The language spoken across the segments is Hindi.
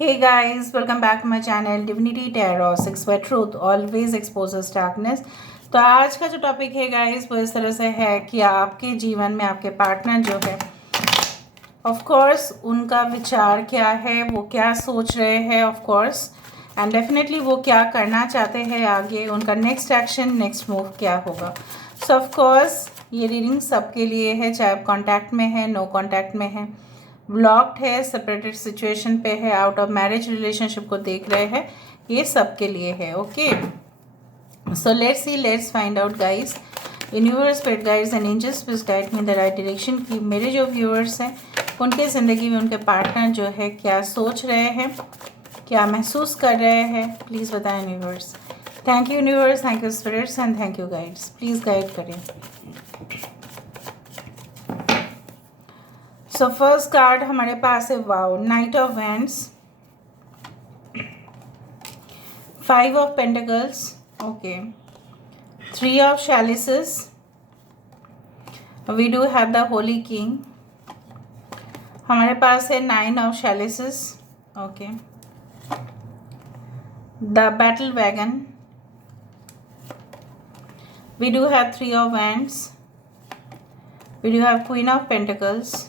Hey guys, welcome back to my channel Divinity Tarot 6 where truth always exposes darkness। तो आज का जो टॉपिक है गाइस वो इस तरह से है कि आपके जीवन में आपके पार्टनर जो है ऑफ कोर्स उनका विचार क्या है, वो क्या सोच रहे हैं ऑफ कोर्स एंड डेफिनेटली वो क्या करना चाहते हैं आगे, उनका नेक्स्ट एक्शन नेक्स्ट मूव क्या होगा। सो ऑफ कोर्स ये रीडिंग सबके लिए है, चाहे आप कॉन्टैक्ट में है, नो कॉन्टैक्ट में है, ब्लॉक्ड है, सेपरेटेड सिचुएशन पे है, आउट ऑफ मैरिज रिलेशनशिप को देख रहे हैं, ये सब के लिए है। Okay, so let's find out guys. Universe, spirit guides and angels please guide me the right direction की मेरे जो व्यूअर्स हैं उनके ज़िंदगी में उनके पार्टनर जो है क्या सोच रहे हैं, क्या महसूस कर रहे हैं, प्लीज़ बताएं universe. Thank you universe, thank you spirits and thank you guides, please guide करें। सो फर्स्ट कार्ड हमारे पास है wow, knight of wands, 5 of pentacles, okay, 3 of chalices, we do have the holy king, हमारे पास है 9 of chalices, okay, the battle wagon, we do have 3 of wands, we do have queen of pentacles,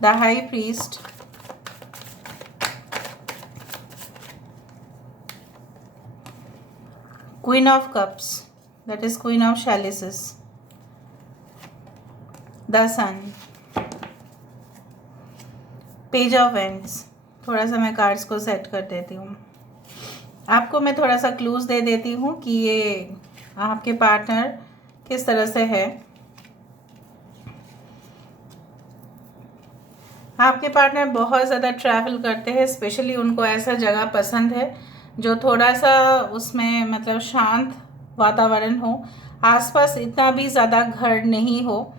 the high priest, queen of cups, that is queen of chalices, the sun, page of wands। थोड़ा सा मैं कार्ड्स को सेट कर देती हूँ, आपको मैं थोड़ा सा क्लूज दे देती हूँ कि ये आपके पार्टनर किस तरह से है। आपके पार्टनर बहुत ज़्यादा ट्रैवल करते हैं, स्पेशली उनको ऐसा जगह पसंद है जो थोड़ा सा उसमें मतलब शांत वातावरण हो, आसपास इतना भी ज़्यादा घर नहीं हो,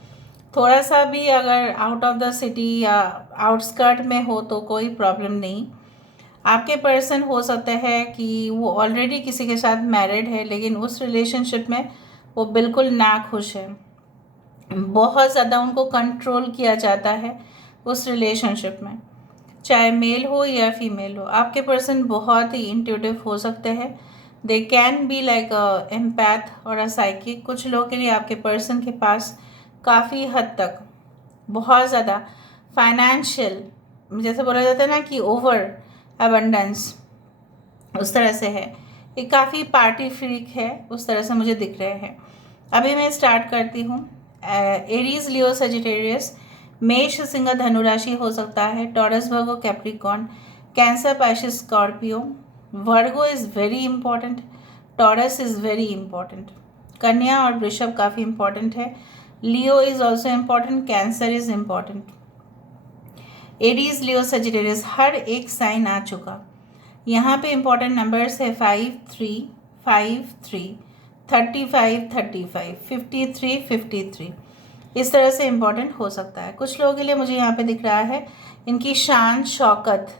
थोड़ा सा भी अगर आउट ऑफ द सिटी या आउटस्कर्ट में हो तो कोई प्रॉब्लम नहीं। आपके पर्सन हो सकता है कि वो ऑलरेडी किसी के साथ मैरिड है लेकिन उस रिलेशनशिप में वो बिल्कुल ना खुश है, बहुत ज़्यादा उनको कंट्रोल किया जाता है उस रिलेशनशिप में, चाहे मेल हो या फीमेल हो। आपके पर्सन बहुत ही इंट्यूटिव हो सकते हैं, they can be like a empath और अ साइकिक। कुछ लोगों के लिए आपके पर्सन के पास काफ़ी हद तक बहुत ज़्यादा फाइनेंशियल, जैसे बोला जाता है ना कि ओवर अबंडेंस, उस तरह से है। ये काफ़ी पार्टी फ्रीक है, उस तरह से मुझे दिख रहे हैं। अभी मैं स्टार्ट करती हूँ। एरीज, लियो, सजिटेरियस, मेष, सिंह, धनु राशि हो सकता है, Taurus, Virgo, Capricorn, Cancer, Pisces, Scorpio, Virgo is very important, Taurus is very important, कन्या और वृषभ काफ़ी इंपॉर्टेंट है, Leo is also important, Cancer is important, Aries, Leo, Sagittarius हर एक साइन आ चुका। यहाँ पे इंपॉर्टेंट नंबर्स है 5 3 5 3 35 35 53 53, इस तरह से इम्पॉर्टेंट हो सकता है। कुछ लोगों के लिए मुझे यहाँ पे दिख रहा है इनकी शान शौकत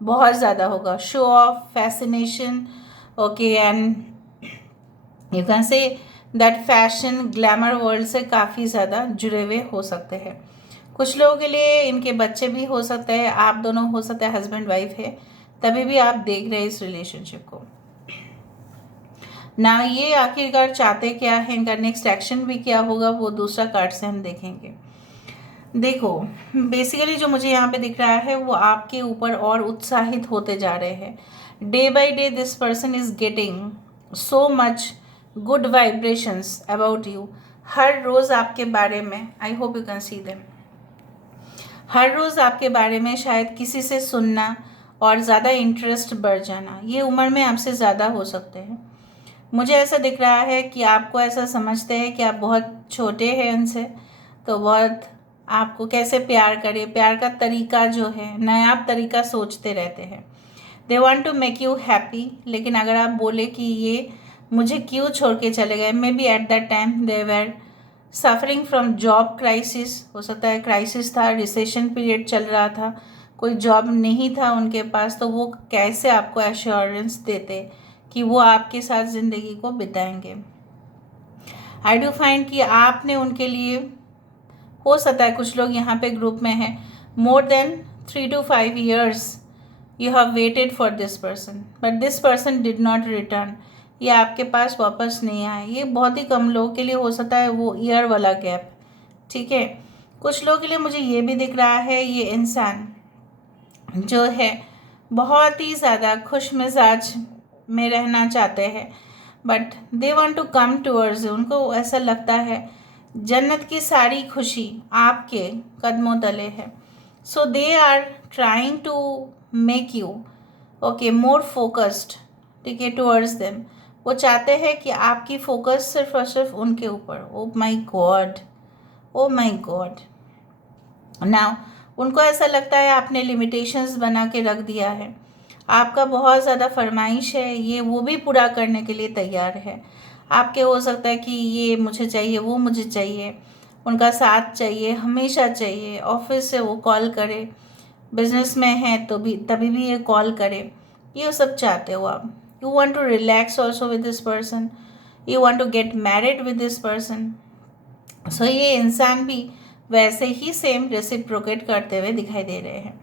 बहुत ज़्यादा होगा, show off, fascination, okay, and you can say that fashion glamour world से काफ़ी ज़्यादा जुड़े हुए हो सकते हैं। कुछ लोगों के लिए इनके बच्चे भी हो सकते हैं, आप दोनों हो सकता है हस्बैंड वाइफ है, तभी भी आप देख रहे हैं इस रिलेशनशिप को ना। ये आखिरकार चाहते क्या है, इनका नेक्स्ट एक्शन भी क्या होगा, वो दूसरा कार्ड से हम देखेंगे। देखो, बेसिकली जो मुझे यहाँ पे दिख रहा है वो आपके ऊपर और उत्साहित होते जा रहे हैं। Day by day this person is getting so much good vibrations about you. हर रोज़ आपके बारे में, I hope you can see them, हर रोज़ आपके बारे में शायद किसी से सुनना और ज़्यादा इंटरेस्ट बढ़ जाना। ये उम्र में आपसे ज़्यादा हो सकते हैं। मुझे ऐसा दिख रहा है कि आपको ऐसा समझते हैं कि आप बहुत छोटे हैं उनसे, तो बहुत आपको कैसे प्यार करें, प्यार का तरीका जो है नायाब तरीका सोचते रहते हैं। They want to make you happy, लेकिन अगर आप बोले कि ये मुझे क्यों छोड़ के चले गए, may be at that time they were suffering from job crisis, हो सकता है क्राइसिस था, रिसेशन पीरियड चल रहा था, कोई जॉब नहीं था उनके पास, तो वो कैसे आपको एश्योरेंस देते कि वो आपके साथ ज़िंदगी को बिताएंगे। आई डू फाइंड कि आपने उनके लिए, हो सकता है कुछ लोग यहाँ पे ग्रुप में हैं, more than 3 to 5 years you have waited for this person but this person did not return, ये आपके पास वापस नहीं आए। ये बहुत ही कम लोगों के लिए हो सकता है वो ईयर वाला गैप, ठीक है। कुछ लोगों के लिए मुझे ये भी दिख रहा है, ये इंसान जो है बहुत ही ज़्यादा खुश मिजाज में रहना चाहते हैं, but they want to come towards, उनको ऐसा लगता है जन्नत की सारी खुशी आपके कदमों तले है। So they are trying to make you okay more focused, ठीक है, टूवर्ड्स देम। वो चाहते हैं कि आपकी फोकस सिर्फ और सिर्फ उनके ऊपर। ओ माई गॉड, ओ माई गॉड। नाउ उनको ऐसा लगता है आपने लिमिटेशंस बना के रख दिया है, आपका बहुत ज़्यादा फरमाइश है, ये वो भी पूरा करने के लिए तैयार है। आपके हो सकता है कि ये मुझे चाहिए, वो मुझे चाहिए, उनका साथ चाहिए, हमेशा चाहिए। ऑफिस से वो कॉल करे, बिजनेस में है तो भी तभी भी ये कॉल करे, ये सब चाहते हो आप। You want to relax also with this person, you want to get married with this person. So ये इंसान भी वैसे ही सेम रेसिप्रोकेट करते हुए दिखाई दे रहे हैं।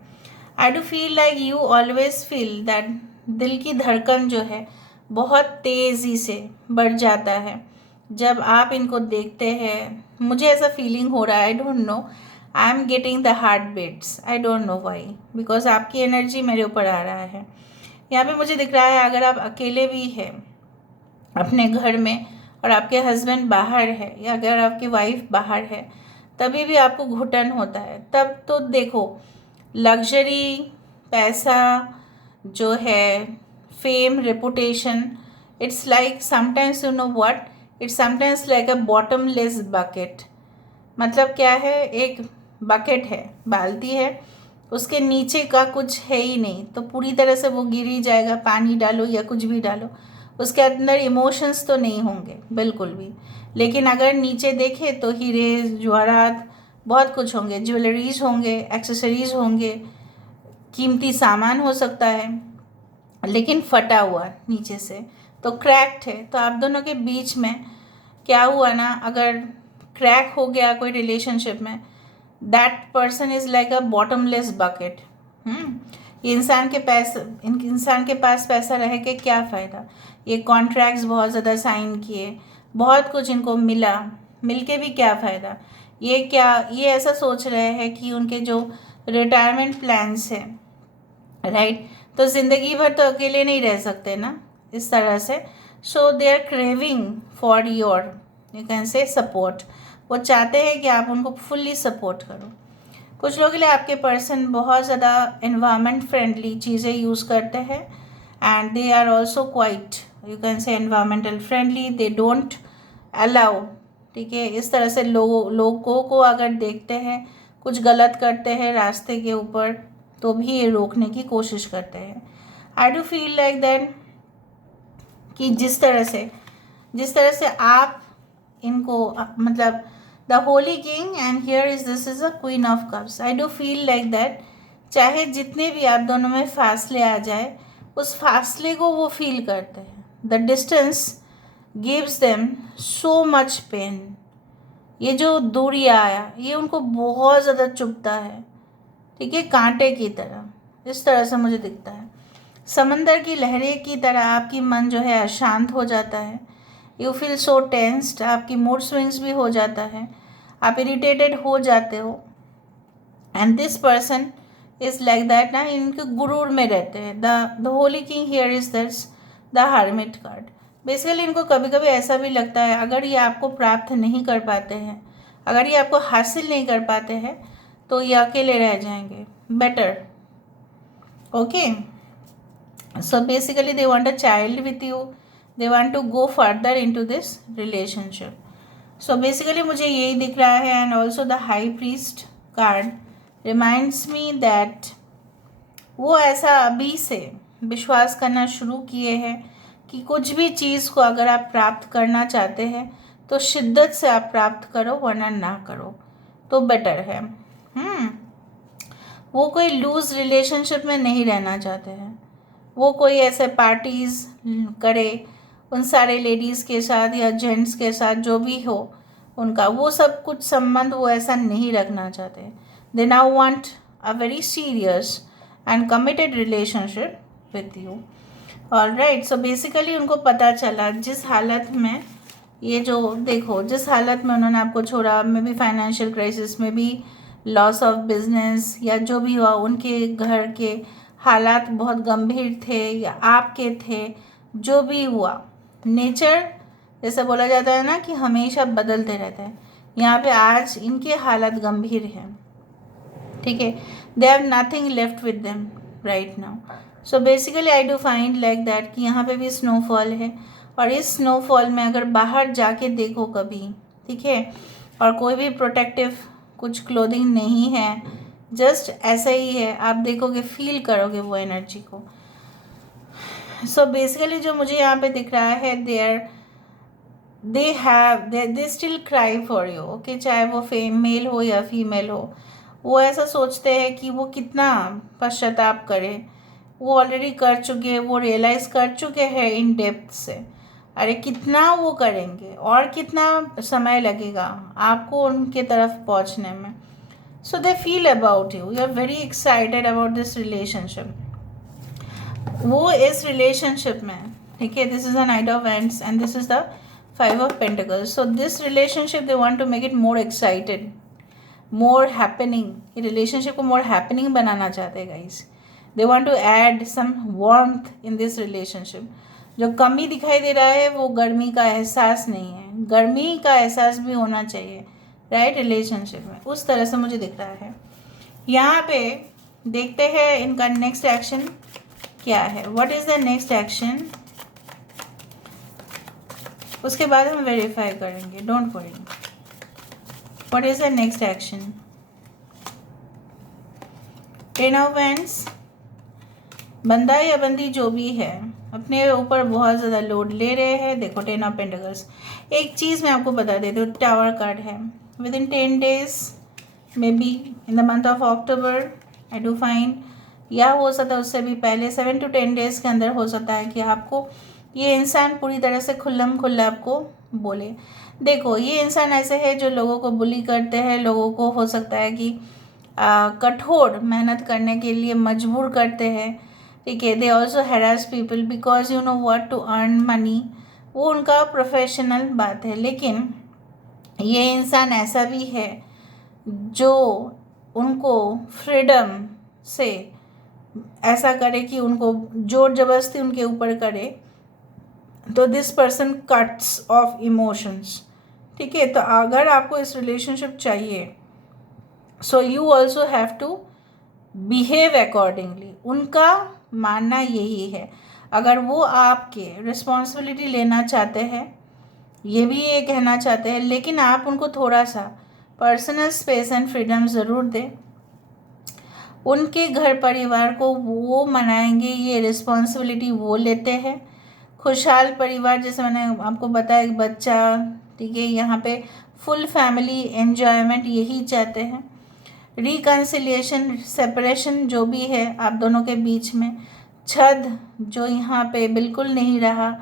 I do feel like you always feel that दिल की धड़कन जो है बहुत तेज़ी से बढ़ जाता है जब आप इनको देखते हैं। मुझे ऐसा फीलिंग हो रहा है, I don't know, I am getting the heart beats, I don't know why, because आपकी एनर्जी मेरे ऊपर आ रहा है। यहाँ पे मुझे दिख रहा है अगर आप अकेले भी हैं अपने घर में और आपके हस्बैंड बाहर है, या अगर आपकी वाइफ बाहर है, तभी भी आपको घुटन होता है। तब तो देखो लग्जरी, पैसा जो है, fame, reputation, it's like sometimes you know what, it's sometimes like a bottomless bucket. मतलब क्या है, एक बकेट है, बाल्टी है, उसके नीचे का कुछ है ही नहीं, तो पूरी तरह से वो गिर ही जाएगा। पानी डालो या कुछ भी डालो, उसके अंदर इमोशंस तो नहीं होंगे बिल्कुल भी। लेकिन अगर नीचे देखें तो हीरे जवाहरात बहुत कुछ होंगे, ज्वेलरीज होंगे, एक्सेसरीज होंगे, कीमती सामान हो सकता है, लेकिन फटा हुआ नीचे से, तो क्रैक्ड है। तो आप दोनों के बीच में क्या हुआ ना, अगर क्रैक हो गया कोई रिलेशनशिप में, that person is like a bottomless bucket. इंसान के पास पैसा रह के क्या फ़ायदा। ये कॉन्ट्रैक्ट्स बहुत ज़्यादा साइन किए, बहुत कुछ इनको मिला, मिल के भी क्या फ़ायदा। ये ऐसा सोच रहे हैं कि उनके जो रिटायरमेंट प्लान्स हैं, राइट, तो ज़िंदगी भर तो अकेले नहीं रह सकते ना इस तरह से। So they are craving for your you can say support. वो चाहते हैं कि आप उनको फुल्ली सपोर्ट करो। कुछ लोगों के लिए आपके पर्सन बहुत ज़्यादा एनवायरनमेंट फ्रेंडली चीज़ें यूज़ करते हैं, and they are also quite you can say environmental friendly, they don't allow, ठीक है। इस तरह से लोगों को अगर देखते हैं कुछ गलत करते हैं रास्ते के ऊपर, तो भी ये रोकने की कोशिश करते हैं। I do feel like that कि जिस तरह से आप इनको मतलब the holy king and here is this is a queen of cups, I do feel like that चाहे जितने भी आप दोनों में फासले आ जाए, उस फासले को वो फील करते हैं। The distance gives them so much pain. ये जो दूरी आया, ये उनको बहुत ज़्यादा चुभता है, ठीक है, कांटे की तरह। इस तरह से मुझे दिखता है, समंदर की लहरें की तरह आपकी मन जो है अशांत हो जाता है। यू फील सो टेंस्ड, आपकी मूड स्विंग्स भी हो जाता है, आप इरिटेटेड हो जाते हो। And this person is like that ना, इनके गुरूर में रहते हैं। The holy king here is this the hermit card. Basically इनको कभी कभी ऐसा भी लगता है अगर ये आपको प्राप्त नहीं कर पाते हैं, अगर ये आपको हासिल नहीं कर पाते हैं, तो ये अकेले रह जाएंगे better. Okay, so basically they want a child with you, they want to go further into this relationship. So basically मुझे यही दिख रहा है। And also the high priest card reminds me that वो ऐसा अभी से विश्वास करना शुरू किए हैं कि कुछ भी चीज़ को अगर आप प्राप्त करना चाहते हैं तो शिद्दत से आप प्राप्त करो, वरना ना करो तो बेटर है। वो कोई लूज रिलेशनशिप में नहीं रहना चाहते हैं। वो कोई ऐसे पार्टीज़ करे उन सारे लेडीज़ के साथ या जेंट्स के साथ, जो भी हो उनका, वो सब कुछ संबंध वो ऐसा नहीं रखना चाहते। They now want a very serious and committed relationship with you. Alright, so basically उनको पता चला जिस हालत में ये जो देखो जिस हालत में उन्होंने आपको छोड़ा, मे बी फाइनेंशियल क्राइसिस में भी, लॉस ऑफ बिजनेस या जो भी हुआ, उनके घर के हालात बहुत गंभीर थे या आपके थे, जो भी हुआ, नेचर जैसे बोला जाता है ना कि हमेशा बदलते रहता है। यहाँ पे आज इनके हालात गंभीर हैं, ठीक है। They have nothing left with them right now. So basically I do find like that कि यहाँ पे भी स्नोफॉल है, और इस स्नोफॉल में अगर बाहर जाके देखो कभी, ठीक है, और कोई भी प्रोटेक्टिव कुछ क्लोथिंग नहीं है, जस्ट ऐसा ही है, आप देखोगे, फील करोगे वो एनर्जी को। सो बेसिकली जो मुझे यहाँ पे दिख रहा है, they still cry for you, okay, चाहे वो मेल हो या फीमेल हो, वो ऐसा सोचते हैं कि वो कितना पश्चाताप करें, वो ऑलरेडी कर चुके हैं, वो रियलाइज़ कर चुके हैं इन डेप्थ से। अरे कितना वो करेंगे और कितना समय लगेगा आपको उनके तरफ पहुंचने में। So they feel about you, you are very excited about this relationship. वो इस रिलेशनशिप में, ठीक है, this is the knight of wands and this is the 5 of Pentacles. So this relationship they want to make it more excited, more happening. ये relationship को more happening बनाना चाहते हैं guys. They want to add some warmth in this relationship. जो कमी दिखाई दे रहा है वो गर्मी का एहसास नहीं है, गर्मी का एहसास भी होना चाहिए राइट रिलेशनशिप में, उस तरह से मुझे दिख रहा है। यहाँ पे देखते हैं इनका नेक्स्ट एक्शन क्या है, what is the next action, उसके बाद हम वेरीफाई करेंगे, don't worry. What is the next action, 10 of Wands, बंदा या बंदी जो भी है अपने ऊपर बहुत ज़्यादा लोड ले रहे हैं। देखो 10 of Pentacles, एक चीज़ मैं आपको बता देती हूँ, टावर कार्ड है। With in 10 days, may be in the month of October, I do find, या हो सकता है उससे भी पहले, 7 to 10 days के अंदर हो सकता है कि आपको ये इंसान पूरी तरह से खुल्लम खुल्ला आपको बोले। देखो ये इंसान ऐसे है जो लोगों को बुली करते हैं, लोगों को हो सकता है कि कठोर मेहनत करने के लिए मजबूर करते हैं, ठीक है। They also harass people because you know what to earn money, वो उनका प्रोफेशनल बात है। लेकिन ये इंसान ऐसा भी है जो उनको फ्रीडम से ऐसा करे कि उनको जोर जबरदस्ती उनके ऊपर करे, तो this person cuts of emotions, ठीक है। तो अगर आपको इस रिलेशनशिप चाहिए, so you also have to behave accordingly. उनका मानना यही है, अगर वो आपके रिस्पॉन्सिबिलिटी लेना चाहते हैं, ये भी ये कहना चाहते हैं, लेकिन आप उनको थोड़ा सा पर्सनल स्पेस एंड फ्रीडम ज़रूर दें। उनके घर परिवार को वो मनाएंगे, ये रिस्पॉन्सिबिलिटी वो लेते हैं। खुशहाल परिवार, जैसे मैंने आपको बताया, एक बच्चा, ठीक है, यहाँ पे फुल फैमिली एन्जॉयमेंट यही चाहते हैं। रिकन्सिलिएशन, सेपरेशन जो भी है आप दोनों के बीच में, छद जो यहाँ पे बिल्कुल नहीं रहा,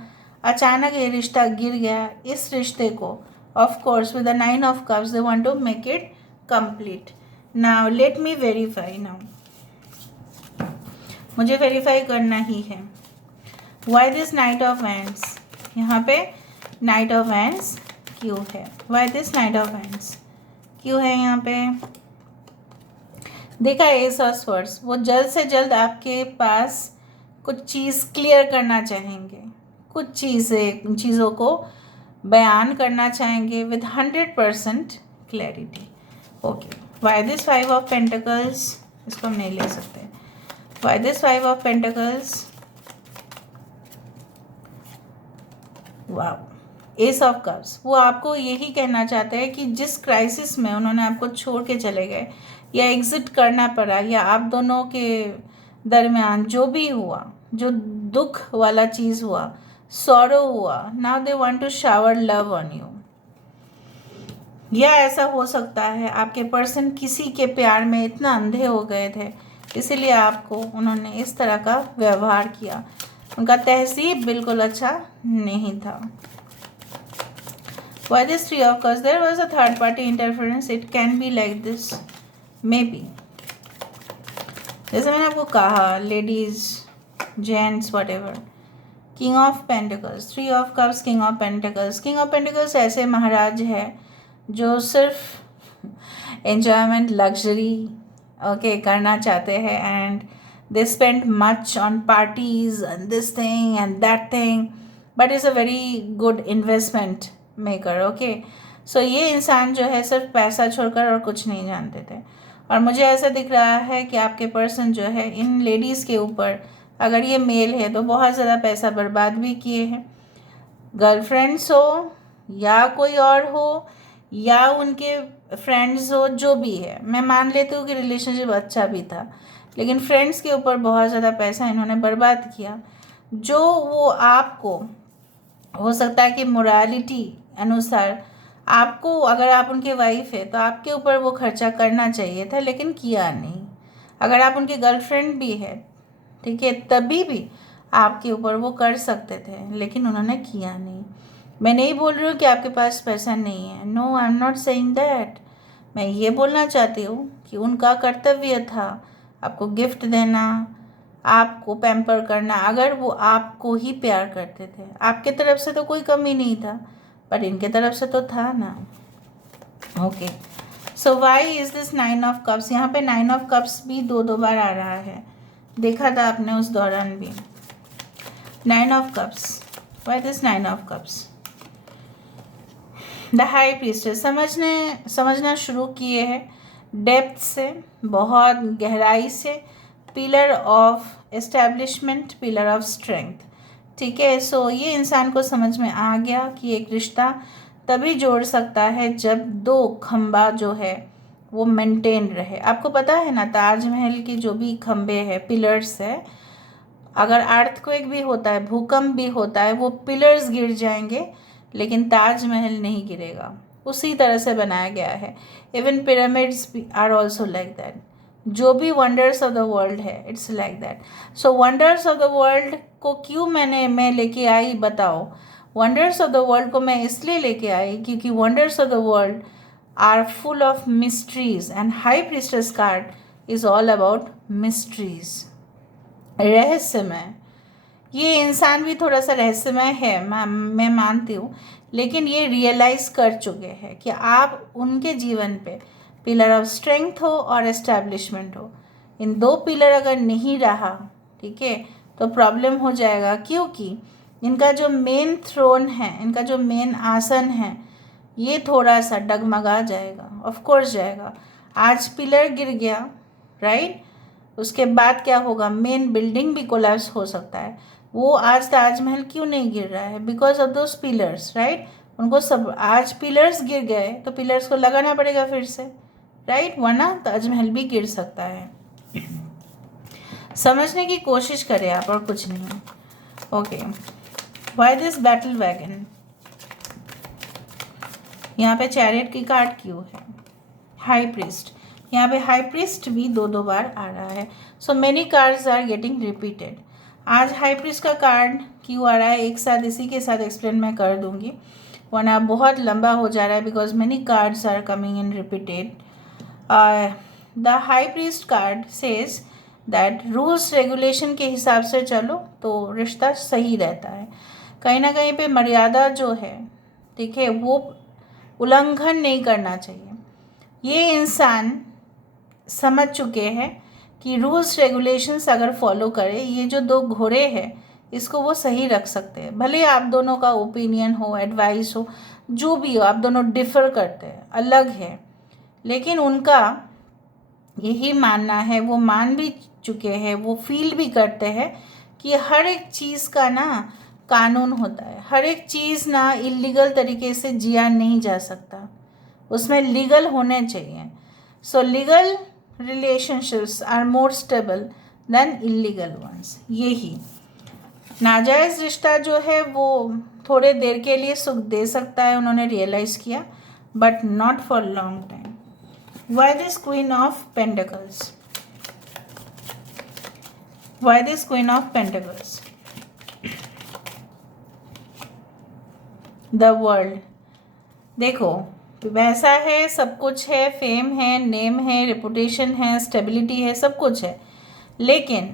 अचानक ये रिश्ता गिर गया, इस रिश्ते को of course with the 9 of Cups they want to make it complete. Now let me verify, now मुझे वेरीफाई करना ही है। Why this knight of Wands, यहाँ पे नाइट ऑफ Wands क्यों है, why this knight of Wands क्यों है यहाँ पे। देखा एस ऑफ स्वर्ड्स, वो जल्द से जल्द आपके पास कुछ चीज़ क्लियर करना चाहेंगे, कुछ चीज़ों को बयान करना चाहेंगे with 100% clarity. Okay, why this 5 of Pentacles, इसको हम नहीं ले सकते। वाई दिस 5 of Pentacles, वाह, एस ऑफ कप्स, वो आपको यही कहना चाहते हैं कि जिस क्राइसिस में उन्होंने आपको छोड़ के चले गए या एग्जिट करना पड़ा, या आप दोनों के दरमियान जो भी हुआ, जो दुख वाला चीज़ हुआ, सॉरो हुआ, now they want to shower love on you. या ऐसा हो सकता है आपके पर्सन किसी के प्यार में इतना अंधे हो गए थे, इसीलिए आपको उन्होंने इस तरह का व्यवहार किया, उनका तहजीब बिल्कुल अच्छा नहीं था। Why this 3 of Cups? There was a third party interference. It can be like this, maybe. जैसे मैंने आपको कहा, ladies, gents, whatever. King of pentacles, 3 of cups, king of pentacles. King of pentacles ऐसे महाराज है जो सिर्फ एंजॉयमेंट, लग्जरी ओके करना चाहते हैं, and they spend much on parties and this thing and that thing, but is a very good investment maker. Okay, so ये इंसान जो है सिर्फ पैसा छोड़कर और कुछ नहीं जानते थे। और मुझे ऐसा दिख रहा है कि आपके पर्सन जो है इन लेडीज़ के ऊपर, अगर ये मेल है तो बहुत ज़्यादा पैसा बर्बाद भी किए हैं। गर्लफ्रेंड्स हो या कोई और हो या उनके फ्रेंड्स हो, जो भी है, मैं मान लेती हूँ कि रिलेशनशिप अच्छा भी था, लेकिन फ्रेंड्स के ऊपर बहुत ज़्यादा पैसा इन्होंने बर्बाद किया, जो वो आपको हो सकता है कि मोरालिटी अनुसार आपको, अगर आप उनके वाइफ है तो आपके ऊपर वो खर्चा करना चाहिए था, लेकिन किया नहीं। अगर आप उनके गर्लफ्रेंड भी है, ठीक है, तभी भी आपके ऊपर वो कर सकते थे, लेकिन उन्होंने किया नहीं। मैं नहीं बोल रही हूँ कि आपके पास पैसा नहीं है, no, I am not saying that. मैं ये बोलना चाहती हूँ कि उनका कर्तव्य था आपको गिफ्ट देना, आपको पैम्पर करना, अगर वो आपको ही प्यार करते थे। आपके तरफ से तो कोई कमी नहीं था, पर इनके तरफ से तो था ना। Okay, so why is this 9 of cups? यहाँ पे 9 ऑफ कप्स भी दो बार आ रहा है, देखा था आपने उस दौरान भी। 9 of cups, why this 9 of cups? The high priestess, समझना शुरू किए हैं डेप्थ से, बहुत गहराई से। Pillar of establishment, pillar of strength, ठीक है। सो ये इंसान को समझ में आ गया कि एक रिश्ता तभी जोड़ सकता है जब दो खंबा जो है वो मेंटेन रहे। आपको पता है ना, ताजमहल की जो भी खंबे हैं, पिलर्स है, अगर अर्थक्वेक भी होता है, भूकंप भी होता है, वो पिलर्स गिर जाएंगे लेकिन ताजमहल नहीं गिरेगा। उसी तरह से बनाया गया है। Even pyramids are also like that. जो भी वंडर्स ऑफ द वर्ल्ड है, it's like that. So wonders of the world को क्यों मैं लेके आई, बताओ? वंडर्स ऑफ द वर्ल्ड को मैं इसलिए लेके आई क्योंकि wonders of the world are full of mysteries, and high priestess card is all about mysteries, रहस्यमय। ये इंसान भी थोड़ा सा रहस्यमय है, मैं मानती हूँ, लेकिन ये रियलाइज़ कर चुके हैं कि आप उनके जीवन पे पिलर ऑफ स्ट्रेंथ हो और एस्टैब्लिशमेंट हो। इन दो पिलर अगर नहीं रहा, ठीक है, तो प्रॉब्लम हो जाएगा, क्योंकि इनका जो मेन थ्रोन है, इनका जो मेन आसन है, ये थोड़ा सा डगमगा जाएगा, ऑफ कोर्स जाएगा। आज पिलर गिर गया, राइट, उसके बाद क्या होगा? मेन बिल्डिंग भी कोलैप्स हो सकता है। वो आज ताजमहल क्यों नहीं गिर रहा है? Because of those pillars, right. उनको सब, आज पिलर्स गिर गए तो पिलर्स को लगाना पड़ेगा फिर से, राइट, वरना ताजमहल भी गिर सकता है। समझने की कोशिश करें आप, और कुछ नहीं। Okay, why this battle wagon? यहाँ पे चैरियट की कार्ड क्यों है? हाई प्रीस्ट, यहाँ पे हाई प्रीस्ट भी दो बार आ रहा है। So many cards are getting repeated. आज हाई प्रीस्ट का कार्ड क्यों आ रहा है, एक साथ इसी के साथ एक्सप्लेन मैं कर दूंगी, वरना बहुत लंबा हो जा रहा है, because many cards are coming in repeated. The high priest card says that rules regulation के हिसाब से चलो तो रिश्ता सही रहता है। कहीं ना कहीं पे मर्यादा जो है, ठीक है, वो उल्लंघन नहीं करना चाहिए। ये इंसान समझ चुके हैं कि रूल्स रेगुलेशंस अगर फॉलो करे, ये जो दो घोड़े हैं इसको वो सही रख सकते हैं। भले आप दोनों का ओपिनियन हो, एडवाइस हो, जो भी हो, आप दोनों डिफ़र करते हैं, अलग है, लेकिन उनका यही मानना है, वो मान भी चुके हैं, वो फील भी करते हैं कि हर एक चीज़ का ना कानून होता है, हर एक चीज़ ना इलीगल तरीके से जिया नहीं जा सकता, उसमें लीगल होने चाहिए। सो legal relationships are more stable than illegal ones। यही नाजायज़ रिश्ता जो है वो थोड़े देर के लिए सुख दे सकता है, उन्होंने रियलाइज़ किया, but not for long time. Y this queen of pentacles? Y this queen of pentacles? The world, देखो वैसा है, सब कुछ है, फेम है, नेम है, रेपुटेशन है, स्टेबिलिटी है, सब कुछ है, लेकिन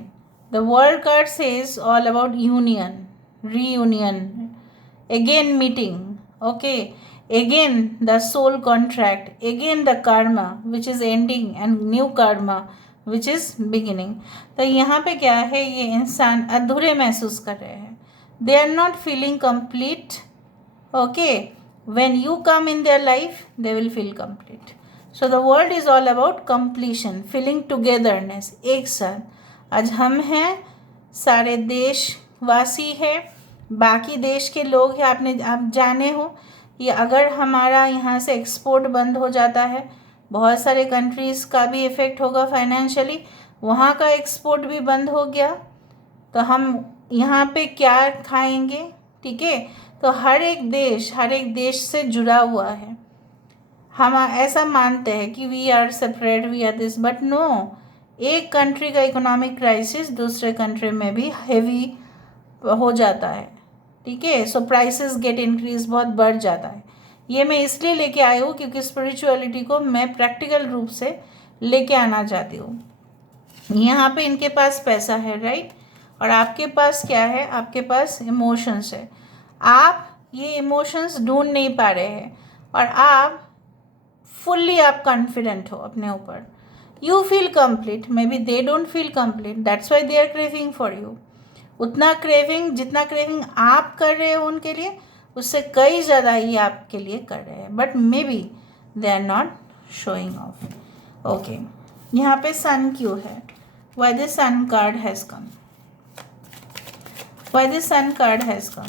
the world card says all about union, reunion, again meeting, okay, again the soul contract, again the karma which is ending and new karma which is beginning. तो यहाँ पे क्या है, ये इंसान अधूरे महसूस कर रहे हैं, they are not feeling complete. Okay, when you come in their life they will feel complete. So the world is all about completion, feeling togetherness, एक साथ। आज हम हैं, सारे देशवासी हैं, बाकी देश के लोग हैं, आप जाने हो कि अगर हमारा यहाँ से एक्सपोर्ट बंद हो जाता है, बहुत सारे कंट्रीज़ का भी इफ़ेक्ट होगा फाइनेंशियली, वहाँ का एक्सपोर्ट भी बंद हो गया तो हम यहाँ पे क्या खाएंगे? ठीक है, तो हर एक देश से जुड़ा हुआ है। हम ऐसा मानते हैं कि we are separate, we are this, but no, एक कंट्री का इकोनॉमिक क्राइसिस दूसरे कंट्री में भी हैवी हो जाता है। ठीक है, सो प्राइसेस गेट इंक्रीज, बहुत बढ़ जाता है। ये मैं इसलिए लेके आई हूँ क्योंकि स्पिरिचुअलिटी को मैं प्रैक्टिकल रूप से लेके आना चाहती हूँ। यहाँ पे इनके पास पैसा है, राइट, और आपके पास क्या है? आपके पास इमोशंस है। आप ये इमोशंस ढूंढ नहीं पा रहे हैं और आप फुल्ली आप कॉन्फिडेंट हो अपने ऊपर। You feel complete, may be they don't feel complete, that's why they are craving for you. उतना क्रेविंग, जितना क्रेविंग आप कर रहे हो उनके लिए, उससे कई ज़्यादा ये आपके लिए कर रहे हैं, but may be they are not showing off. Okay, यहाँ पे सन क्यों है? Why the sun card has come? Why the sun card has come?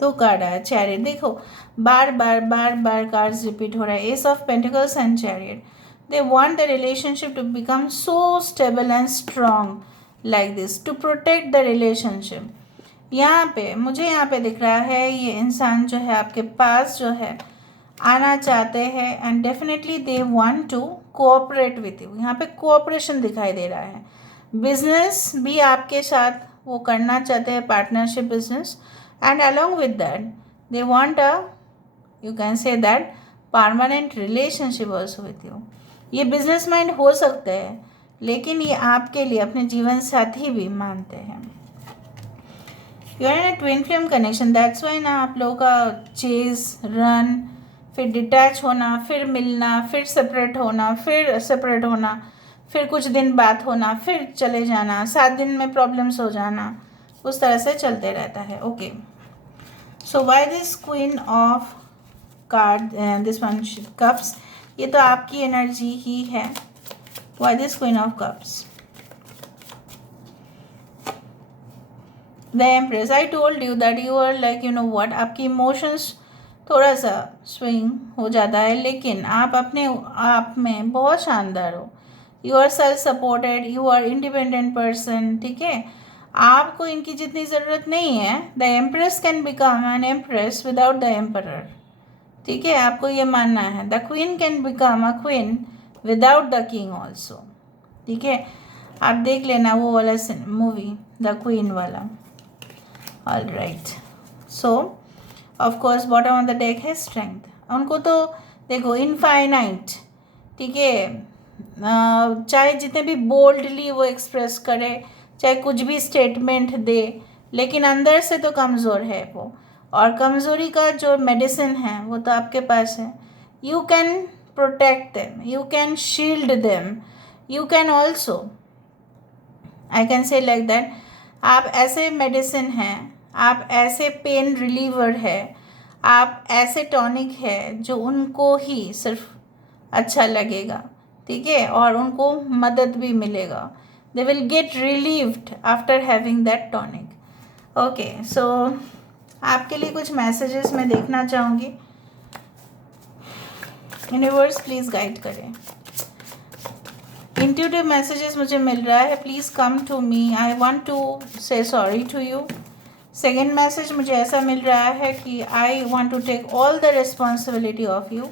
दो कार्ड आया, चैरियट। देखो बार बार कार्ड्स रिपीट हो रहा है, S of pentacles and chariot. They want the relationship to become so stable and strong like this, to protect the relationship. यहाँ पे मुझे यहाँ पे दिख रहा है ये इंसान जो है आपके पास जो है आना चाहते हैं and definitely they want to cooperate with you. यहाँ पे कोऑपरेशन दिखाई दे रहा है, बिजनेस भी आपके साथ वो करना चाहते हैं, partnership business, and along with that they want a, you can say that, permanent relationship also with you. ये बिजनेस माइंड हो सकते हैं लेकिन ये आपके लिए अपने जीवन साथी भी मानते हैं। You are in a twin flame connection, that's why ना आप लोगों का चेज, रन, फिर डिटैच होना, फिर मिलना, फिर सेपरेट होना, फिर सेपरेट होना, फिर कुछ दिन बात होना, फिर चले जाना, 7 दिन में प्रॉब्लम्स हो जाना, उस तरह से चलते रहता है। Okay, so why this queen of card, this one cups, ये तो आपकी एनर्जी ही है। Why this queen of cups? The empress, I told you that you are like, you know what, आपकी इमोशंस थोड़ा सा स्विंग हो जाता है लेकिन आप अपने आप में बहुत शानदार हो। You are self supported, you are independent person. ठीक है, आपको इनकी जितनी ज़रूरत नहीं है। The empress can become an empress without the emperor. ठीक है, आपको ये मानना है। The queen can become a queen without the king also. ठीक है, आप देख लेना वो वाला मूवी, द क्वीन वाला। All right, so of course bottom of the deck है स्ट्रेंथ। उनको तो देखो इनफाइनाइट, ठीक है, चाहे जितने भी बोल्डली वो एक्सप्रेस करे, चाहे कुछ भी स्टेटमेंट दे, लेकिन अंदर से तो कमज़ोर है वो, और कमज़ोरी का जो मेडिसिन है वो तो आपके पास है। You can protect them, you can shield them, you can also, I can say like that, आप ऐसे मेडिसिन हैं, आप ऐसे पेन रिलीवर है, आप ऐसे टॉनिक है जो उनको ही सिर्फ अच्छा लगेगा। ठीक है, और उनको मदद भी मिलेगा, they will get relieved after having that tonic. Okay, so आपके लिए कुछ मैसेजेस मैं देखना चाहूँगी। यूनिवर्स प्लीज़ गाइड करें। इंट्यूटिव मैसेजेस मुझे मिल रहा है, please come to me, I want to say sorry to you. Second message मुझे ऐसा मिल रहा है कि I want to take all the responsibility of you.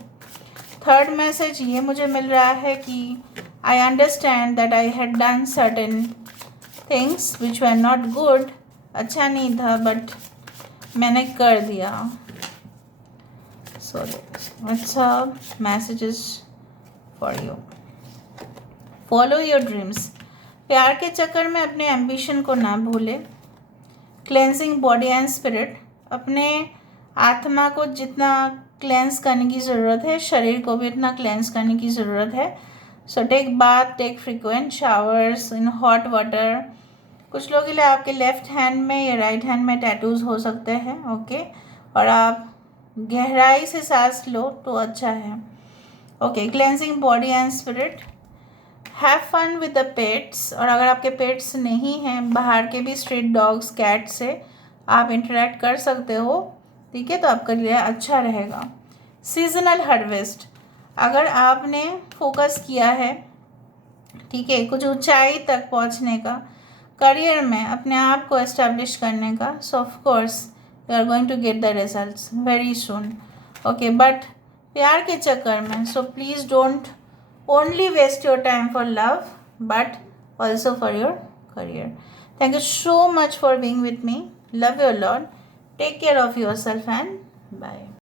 Third message ये मुझे मिल रहा है कि I understand that I had done certain things which were not good, अच्छा नहीं था बट मैंने कर दिया। सॉरी, अच्छा messages for you. Follow your dreams. प्यार के चक्कर में अपने एम्बिशन को ना भूले। क्लेंजिंग बॉडी एंड स्पिरिट, अपने आत्मा को जितना क्लेंस करने की ज़रूरत है, शरीर को भी उतना क्लेंस करने की ज़रूरत है। So take bath, take frequent showers in hot water. कुछ लोगों के लिए आपके लेफ्ट हैंड में या राइट हैंड में टैटूज़ हो सकते हैं, ओके। और आप गहराई से सांस लो तो अच्छा है, okay. Cleansing body and spirit, have fun with the pets. और अगर आपके पेट्स नहीं हैं, बाहर के भी स्ट्रीट डॉग्स, कैट से आप इंटरेक्ट कर सकते हो, ठीक है, तो आपके लिए अच्छा रहेगा। सीजनल हार्वेस्ट, अगर आपने फोकस किया है, ठीक है, कुछ ऊंचाई तक पहुंचने का, करियर में अपने आप को एस्टेब्लिश करने का, so of course you are going to get the results very soon, okay. But प्यार के चक्कर में, so please don't only waste your time for love but also for your career. Thank you so much for being with me. Love you a lot. Take care of yourself and bye.